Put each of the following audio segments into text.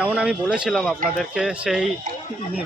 যেমন আমি বলেছিলাম আপনাদেরকে সেই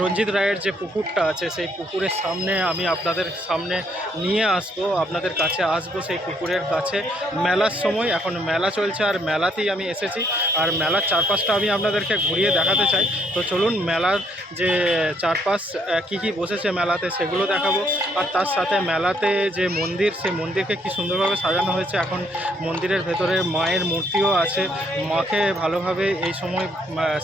রঞ্জিত রায়ের যে পুকুরটা আছে, সেই পুকুরের সামনে আমি আপনাদের সামনে নিয়ে আসব, আপনাদের কাছে আসব সেই পুকুরের কাছে। মেলার সময়, এখন মেলা চলছে আর মেলাতেই আমি এসেছি। আর মেলার চারপাশটা আমি আপনাদেরকে ঘুরিয়ে দেখাতে চাই। তো চলুন, মেলার যে চারপাশ কী কী বসেছে মেলাতে সেগুলো দেখাবো। আর তার সাথে মেলাতে যে মন্দির, সেই মন্দিরকে কি সুন্দরভাবে সাজানো হয়েছে, এখন মন্দিরের ভেতরে মায়ের মূর্তিও আছে। মাকে ভালোভাবে এই সময়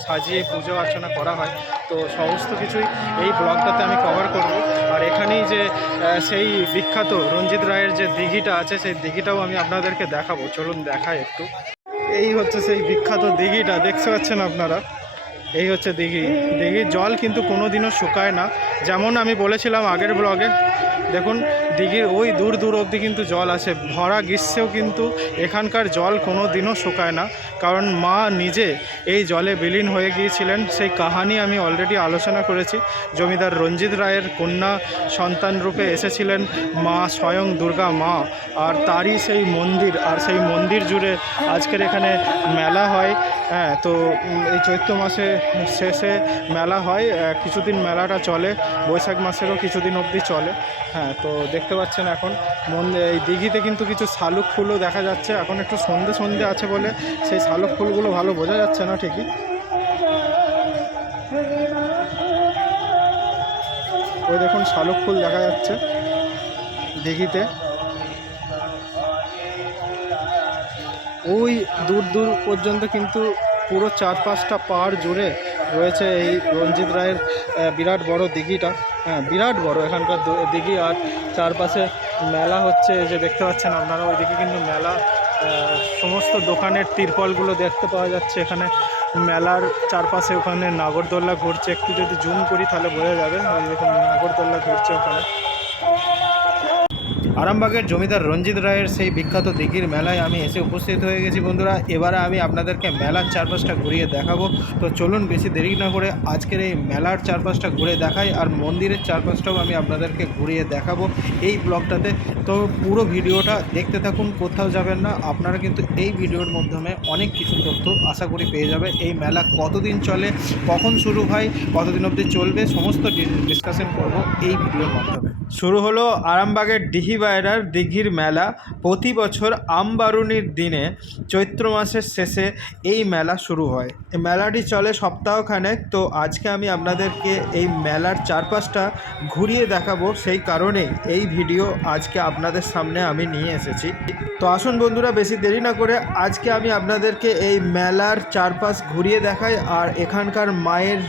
সাজিয়ে পুজো অর্চনা করা হয়। তো সমস্ত কিছুই এই ব্লগটাতে আমি কভার করব। আর এখানেই যে সেই বিখ্যাত রঞ্জিত রায়ের যে দিঘিটা আছে, সেই দিঘিটাও আমি আপনাদেরকে দেখাবো। চলুন দেখাই একটু। এই হচ্ছে সেই বিখ্যাত দিঘিটা, দেখতে পাচ্ছেন আপনারা? এই হচ্ছে দিঘি। দিঘির জল কিন্তু কোনো দিনও শুকায় না। যেমন আমি বলেছিলাম আগের ব্লগে দেখুন, দিঘির ওই দূর দূর অবধি কিন্তু জল আছে। ভরা গ্রীষ্মেও কিন্তু এখানকার জল কোনো দিনও শুকায় না। কারণ মা নিজে এই জলে বিলীন হয়ে গিয়েছিলেন। সেই কাহানি আমি অলরেডি আলোচনা করেছি। জমিদার রঞ্জিত রায়ের কন্যা সন্তান রূপে এসেছিলেন মা স্বয়ং দুর্গা মা। আর তারই সেই মন্দির, আর সেই মন্দির জুড়ে আজকের এখানে মেলা হয়। হ্যাঁ তো এই চৈত্র মাসে শেষে মেলা হয়। কিছুদিন মেলাটা চলে। বৈশাখ মাসেরও কিছুদিন অবধি চলে। হ্যাঁ তো দেখতে পাচ্ছেন এখন মন্দির, এই দিঘিতে কিন্তু কিছু শালুক ফুলও দেখা যাচ্ছে। এখন একটু সন্ধে সন্ধে আছে বলে সেই শালুক ফুলগুলো ভালো বোঝা যাচ্ছে না ঠিকই। ওই দেখুন শালুক ফুল দেখা যাচ্ছে দিঘিতে। ওই দূর দূর পর্যন্ত কিন্তু পুরো চার পাঁচটা পাহাড় জুড়ে রয়েছে এই রঞ্জিত রায়ের বিরাট বড় দিঘিটা। হ্যাঁ বিরাট বড় এখানকার দিঘি। আর চারপাশে মেলা হচ্ছে যে দেখতে পাচ্ছেন আপনারা, ওইদিকে কিন্তু মেলা সমস্ত দোকানের তিরপলগুলো দেখতে পাওয়া যাচ্ছে এখানে। মেলার চারপাশে ওখানে নাগরদোল্লা ঘুরছে। একটু যদি জুম করি তাহলে বোঝা যাবে দেখুন নাগরদোল্লা ঘুরছে ওখানে। আরামবাগের জমিদার রঞ্জিত রায়ের সেই বিখ্যাত দিঘির মেলায় আমি এসে উপস্থিত হয়ে গেছি, বন্ধুরা। এবারে আমি আপনাদেরকে মেলার চারপাশটা ঘুরিয়ে দেখাবো। তো চলুন, বেশি দেরি না করে আজকের এই মেলার চারপাশটা ঘুরে দেখাই আর মন্দিরের চারপাশটাও আমি আপনাদেরকে ঘুরিয়ে দেখাবো এই ব্লগটাতে। তো পুরো ভিডিওটা দেখতে থাকুন, কোথাও যাবেন না। আপনারা কিন্তু এই ভিডিওর মাধ্যমে অনেক কিছু তথ্য আশা করি পেয়ে যাবে। এই মেলা কতদিন চলে, কখন শুরু হয়, কতদিন অবধি চলবে, সমস্ত ডিসকাশন করব এই ভিডিওর মাধ্যমে। শুরু হলো আরামবাগের ডিহি বাইরার দিঘির মেলা। প্রতি বছর আমবারুনির দিনে চৈত্র মাসের শেষে এই মেলা শুরু হয়। এই মেলাটি চলে সপ্তাহখানেক, তো আজকে আমি আপনাদেরকে এই মেলার চারপাশটা ঘুরিয়ে দেখাবো সেই কারণে এই ভিডিও আজকে আপনাদের সামনে আমি নিয়ে এসেছি। তো আসুন বন্ধুরা, বেশি দেরি না করে আজকে আমি আপনাদেরকে এই মেলার চারপাশ ঘুরিয়ে দেখাই, আর এখানকার মায়ের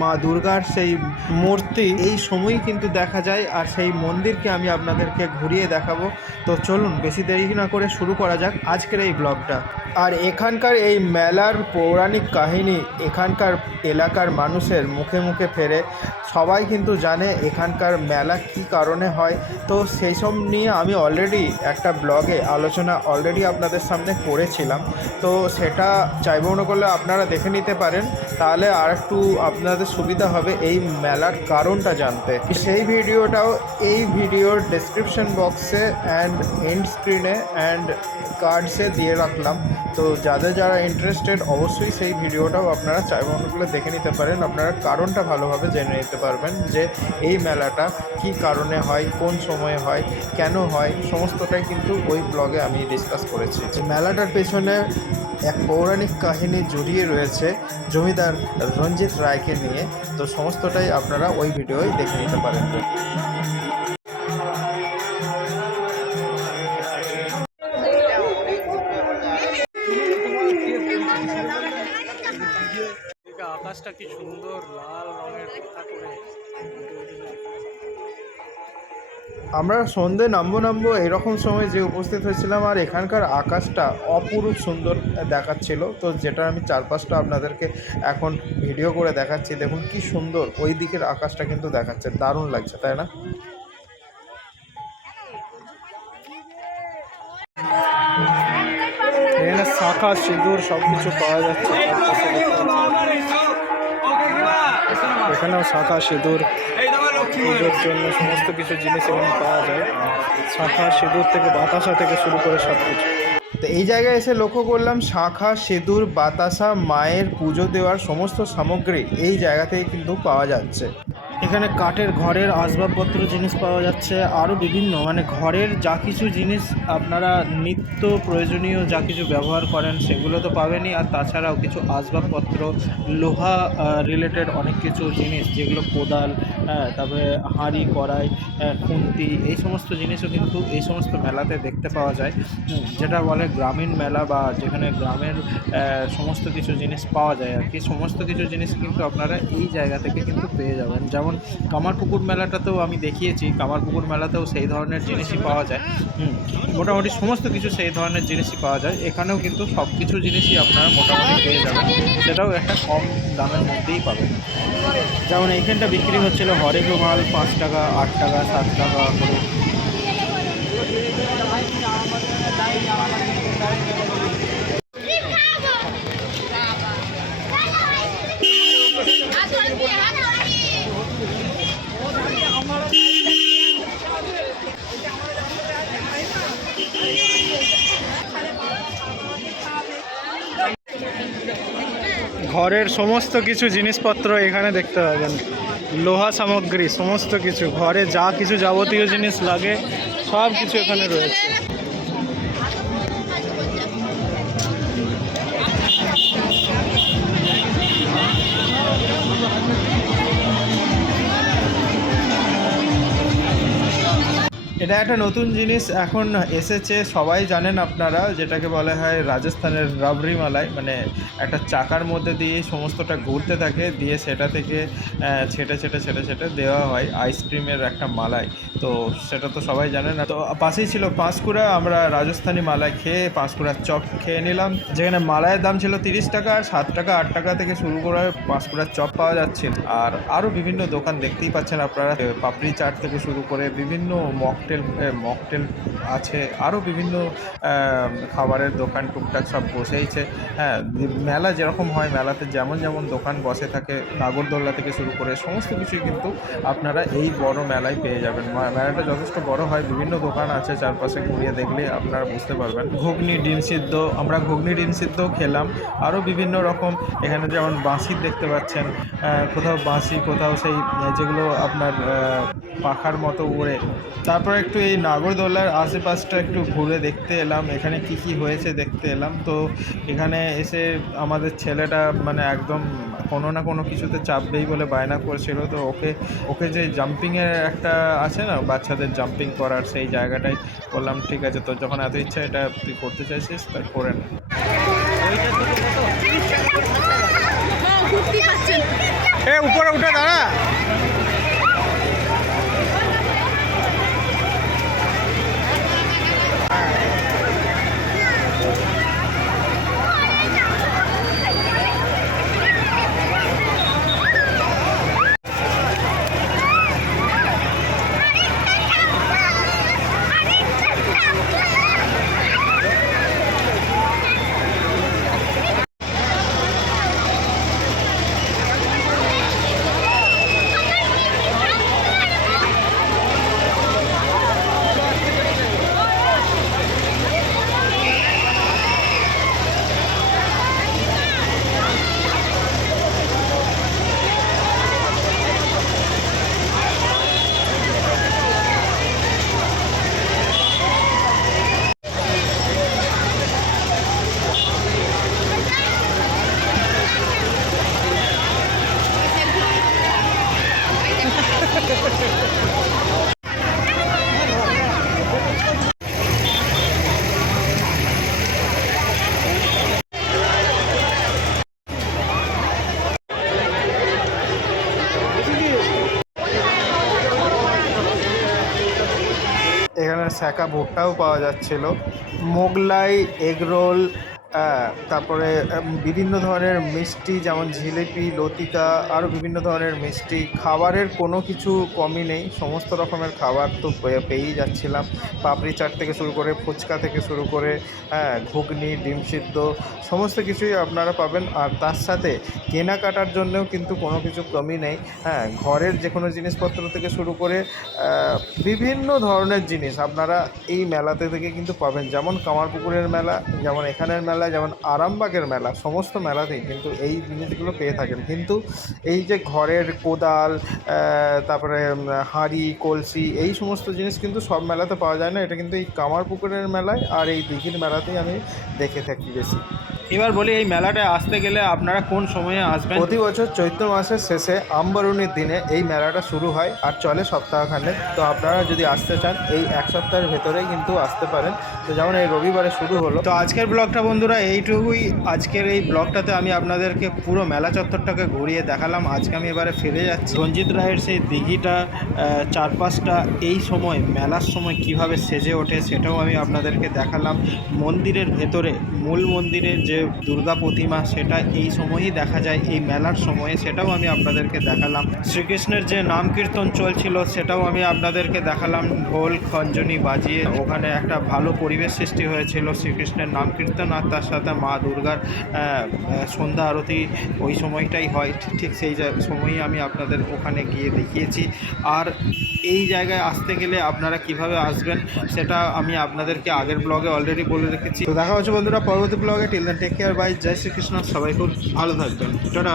মা দুর্গার সেই মূর্তি এই সময়ই কিন্তু দেখা যায়, আর সেই মন্দিরকে আমি আপনাদেরকে ঘুরিয়ে দেখাবো। তো চলুন, বেশি দেরি না করে শুরু করা যাক আজকের এই ব্লগটা। আর এখানকার এই মেলার পৌরাণিক কাহিনী এখানকার এলাকার মানুষের মুখে মুখে ফেরে। সবাই কিন্তু জানে এখানকার মেলা কি কারণে হয়। তো সেই সব নিয়ে আমি অলরেডি একটা ব্লগে আলোচনা অলরেডি আপনাদের সামনে করেছিলাম। তো সেটা চাইব না করলে আপনারা দেখে নিতে পারেন। তাহলে আর একটু আপনাদের সুবিধা হবে এই মেলার কারণটা জানতে। সেই ভিডিওটাও এই ভিডিওর ডেসক্রিপশন বক্সে অ্যান্ড এন্ড স্ক্রিনে অ্যান্ড কার্ডসে দিয়ে রাখলাম। তো যাদের যারা ইন্টারেস্টেড অবশ্যই সেই ভিডিওটাও আপনারা চাইব না দেখে নিতে পারেন। আপনারা কারণটা ভালোভাবে জেনে নিতে পারবেন যে এই মেলাটা কি কারণে হয়, কোন সময়ে হয়, কেন হয়, সমস্তটাই কিন্তু ওই ব্লগে আমি ডিসকাস করেছি। যে মেলাটার পেছনে এক পৌরাণিক কাহিনী জড়িয়ে রয়েছে জমিদার রঞ্জিত রায়কে নিয়ে। তো সমস্তটাই আপনারা ওই ভিডিওই দেখে নিতে পারেন। আকাশটা কি সুন্দর লাল রঙের করে। আমরা সন্ধে নামবো নামবো এরকম সময় যে উপস্থিত হয়েছিলাম আর এখানকার আকাশটা অপরূপ সুন্দর দেখাচ্ছিল। তো যেটা আমি চারপাশটা আপনাদেরকে এখন ভিডিও করে দেখাচ্ছি দেখুন কি সুন্দর ওই দিকের আকাশটা কিন্তু দেখাচ্ছে দারুণ লাগছে তাই না? শাখা সিঁদুর সব কিছু পাওয়া যাচ্ছে। এখানেও শাখা, সিঁদুর, পুজোর জন্য সমস্ত কিছু জিনিস এখানে পাওয়া যায়। শাখা, সিঁদুর থেকে, বাতাসা থেকে শুরু করে সব কিছু তো এই জায়গায় এসে লক্ষ্য করলাম, শাঁখা সেতুর বাতাসা, মায়ের পুজো দেওয়ার সমস্ত সামগ্রী এই জায়গা থেকে কিন্তু পাওয়া যাচ্ছে। এখানে কাঠের ঘরের আসবাবপত্র জিনিস পাওয়া যাচ্ছে আরও বিভিন্ন। মানে ঘরের যা কিছু জিনিস আপনারা নিত্য প্রয়োজনীয় যা কিছু ব্যবহার করেন সেগুলো তো পাবেনই। আর তাছাড়াও কিছু আসবাবপত্র লোহা রিলেটেড অনেক কিছু জিনিস যেগুলো কোদাল হ্যাঁ তারপরে হাঁড়ি কড়াই আহ, খুন্তি এই সমস্ত জিনিসও কিন্তু এই সমস্ত মেলাতে দেখতে পাওয়া যায়। যেটা বলে গ্রামীণ মেলা বা যেখানে গ্রামের সমস্ত কিছু জিনিস পাওয়া যায় আর কি। সমস্ত কিছু জিনিস কিন্তু আপনারা এই জায়গা থেকে কিন্তু পেয়ে যাবেন। যেমন কামারপুকুর মেলাটাতেও আমি দেখিয়েছি কামারপুকুর মেলাতেও সেই ধরনের জিনিসই পাওয়া যায়। মোটামুটি সমস্ত কিছু সেই ধরনের জিনিসই পাওয়া যায়। এখানেও কিন্তু সব কিছু জিনিসই আপনারা মোটামুটি পেয়ে যাবেন। সেটাও একটা কম দামের মধ্যেই পাবেন। যেমন এইখানটা বিক্রি হচ্ছিল হরেক মাল পাঁচ টাকা, আট টাকা, সাত টাকা করে। ঘরের সমস্ত কিছু জিনিসপত্র এখানে দেখতে পাবেন। লোহা সামগ্রী, সমস্ত কিছু, ঘরে যা কিছু যাবতীয় জিনিস লাগে সব কিছু এখানে রয়েছে। এটা একটা নতুন জিনিস এখন এসেছে, সবাই জানেন আপনারা, যেটাকে বলা হয় রাজস্থানের রাবড়ি মালাই মানে একটা চাকার মধ্যে দিয়ে সমস্তটা ঘুরতে থাকে, দিয়ে সেটা থেকে ছেটে ছেটে ছেটে ছেটে দেওয়া হয় আইসক্রিমের একটা মালাই। তো সেটা তো সবাই জানে না। তো পাশেই ছিল পাঁশকুড়া, আমরা রাজস্থানি মালাই খেয়ে পাঁশকুড়ার চপ খেয়ে নিলাম। যেখানে মালাইয়ের দাম ছিল তিরিশ টাকা, আর সাত টাকা, আট টাকা থেকে শুরু করে পাঁশকুড়ার চপ পাওয়া যাচ্ছে আর আরও বিভিন্ন দোকান দেখতেই পাচ্ছেন আপনারা, পাপড়ি চাট থেকে শুরু করে বিভিন্ন মকটেল মকটেল আছে। আরও বিভিন্ন খাবারের দোকান টুকটাক সব বসেইছে। হ্যাঁ মেলা যেরকম হয়, মেলাতে যেমন যেমন দোকান বসে থাকে নাগরদোল্লা থেকে শুরু করে সমস্ত কিছুই কিন্তু আপনারা এই বড় মেলায় পেয়ে যাবেন। মেলাটা যথেষ্ট বড় হয়, বিভিন্ন দোকান আছে চারপাশে ঘুরিয়ে দেখলে আপনারা বুঝতে পারবেন। ঘুগনি, ডিম সিদ্ধ, আমরা ঘুগনি, ডিম সিদ্ধ খেলাম। আরও বিভিন্ন রকম, এখানে যেমন বাঁশি দেখতে পাচ্ছেন কোথাও বাঁশি, কোথাও সেই যেগুলো আপনার পাখার মতো উড়ে। তারপর একটু এই নাগরদোলার আশেপাশটা একটু ঘুরে দেখতে এলাম এখানে কি কি হয়েছে দেখতে এলাম। তো এখানে এসে আমাদের ছেলেটা মানে একদম কোনো না কোনো কিছুতে চাপবেই বলে বায়না করছিল। তো ওকে ওকে যে জাম্পিংয়ের একটা আছে না বাচ্চাদের জাম্পিং করার সেই জায়গাটাই বললাম ঠিক আছে তোর যখন এত ইচ্ছা এটা তুই করতে চাইছিস তাই করে নে। এ উপরে উঠে দাঁড়া। স্যাকা ভুট্টাও পাওয়া যাচ্ছিল। মোগলাই এগরোল তারপরে বিভিন্ন ধরনের মিষ্টি, যেমন জিলিপি, লতিকা আরও বিভিন্ন ধরনের মিষ্টি। খাবারের কোনো কিছু কমই নেই। সমস্ত রকমের খাবার তো পেয়েই যাচ্ছিলাম। পাপড়ি চাট থেকে শুরু করে ফুচকা থেকে শুরু করে হ্যাঁ ঘুগনি, ডিম সিদ্ধ, সমস্ত কিছুই আপনারা পাবেন। আর তার সাথে কেনাকাটার জন্যও কিন্তু কোনো কিছু কমই নেই। হ্যাঁ ঘরের যে কোনো জিনিসপত্র থেকে শুরু করে বিভিন্ন ধরনের জিনিস আপনারা এই মেলাতে থেকে কিন্তু পাবেন। যেমন কামারপুকুরের মেলা, যেমন এখানের মেলা যেমন আরামবাগের মেলা সমস্ত মেলাতেই কিন্তু এই জিনিসগুলো পেয়ে থাকেন। কিন্তু এই যে ঘরের কোদাল তারপরে হাঁড়ি কলসি এই সমস্ত জিনিস কিন্তু সব মেলাতে পাওয়া যায় না। এটা কিন্তু এই কামারপুকুরের মেলায় আর এই দিঘির মেলাতেই আমি দেখে থাকি বেশি। এবার বলি এই মেলাটায় আসতে গেলে আপনারা কোন সময়ে আসবেন? প্রতি বছর চৈত্র মাসের শেষে আমবারুনির দিনে এই মেলাটা শুরু হয় আর চলে সপ্তাহখানে তো আপনারা যদি আসতে চান এই এক সপ্তাহের ভেতরেই কিন্তু আসতে পারেন। তো যেমন এই রবিবারে শুরু হলো। তো আজকের ব্লগটা বন্ধুরা এইটুকুই আজকের এই ব্লগটাতে আমি আপনাদেরকে পুরো মেলা চত্বরটাকে ঘুরিয়ে দেখালাম। আজকে আমি এবারে ফিরে যাচ্ছি। রঞ্জিত রায়ের সেই দিঘিটা চারপাশটা, এই সময়, মেলার সময় কীভাবে সেজে ওঠে সেটাও আমি আপনাদেরকে দেখালাম। মন্দিরের ভেতরে, মূল মন্দিরের যে দুর্গা প্রতিমা, সেটা এই সময়ই দেখা যায়, এই মেলার সময়ে সেটাও আমি আপনাদেরকে দেখালাম। শ্রীকৃষ্ণের যে নাম কীর্তন চলছিল, সেটাও আমি আপনাদেরকে দেখালাম। ঢোল, খঞ্জনি বাজিয়ে ওখানে একটা ভালো পরিবেশ সৃষ্টি হয়েছিল শ্রীকৃষ্ণের নাম কীর্তন আর তার সাথে মা দুর্গার সন্ধ্যা আরতি ওই সময়টাই হয়। ঠিক সেই সময়ই আমি আপনাদের ওখানে গিয়ে দেখিয়েছি। আর এই জায়গায় আসতে গেলে আপনারা কীভাবে আসবেন, সেটা আমি আপনাদেরকে আগের ব্লগে অলরেডি বলে রেখেছি। তো দেখা হচ্ছে বন্ধুরা পরবর্তী ব্লগে। Till then take care bye জয় শ্রীকৃষ্ণ। সবাই খুব ভালো থাকবেন। টাটা।